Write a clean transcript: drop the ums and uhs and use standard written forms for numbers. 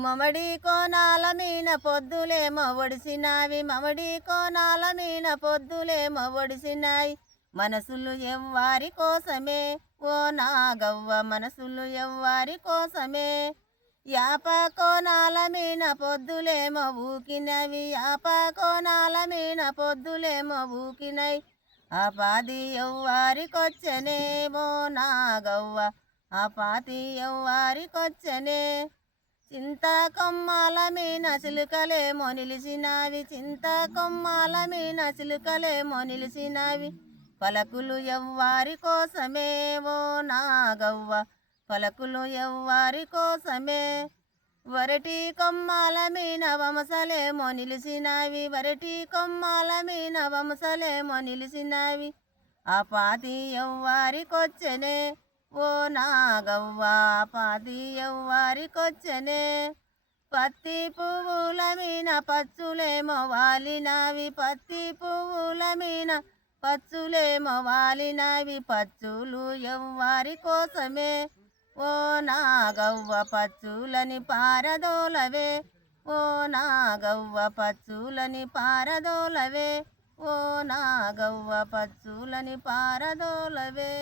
మమడి కోనాల మీన పొద్దులేమో ఒడిసినావి, మమడి కోనాల మీన పొద్దులేమో ఒడిసినాయి. మనసులు ఎవ్వారి కోసమే ఓ నాగవ్వ, మనసులు ఎవ్వారి కోసమే. యాప కోనాల మీన పొద్దులేమో ఊకినవి, యాప కోనాల మీన పొద్దులేమో ఊకినై. ఆ పాది ఎవ్వారికొచ్చనే ఓ నాగవ్వ, ఆ పాతి ఎవ్వారికొచ్చనే. చింత కొమ్మాల మీన చిలుకలేమో నిలిచినవి, చింత కొమ్మాల మీన చిలుకలేమో నిలిచినవి. పలకులు ఎవ్వారి కోసమే ఓ నాగవ్వ, పలకులు ఎవ్వారి కోసమే. వరటి కొమ్మాల మీన వంసలేమో నిలిచినవి, వరటి కొమ్మాల మీన వంసలేమో నిలిచినవి. ఆ పాతి ఎవ్వారికొచ్చనే ఓ నాగవ్వ, ఆ పాతి ఎవ్వారికొచ్చనే. పత్తి పువ్వుల మీన పచ్చులేమో వాలినవి, పత్తి పువ్వుల మీన పచ్చులేమో వాలినవి. పచ్చులు ఎవ్వారి కోసమే ఓ నాగవ్వ, పచ్చులని పారదోలవే ఓ నాగవ్వ, పచ్చులని పారదోలవే ఓ నాగవ్వ, పచ్చులని పారదోలవే.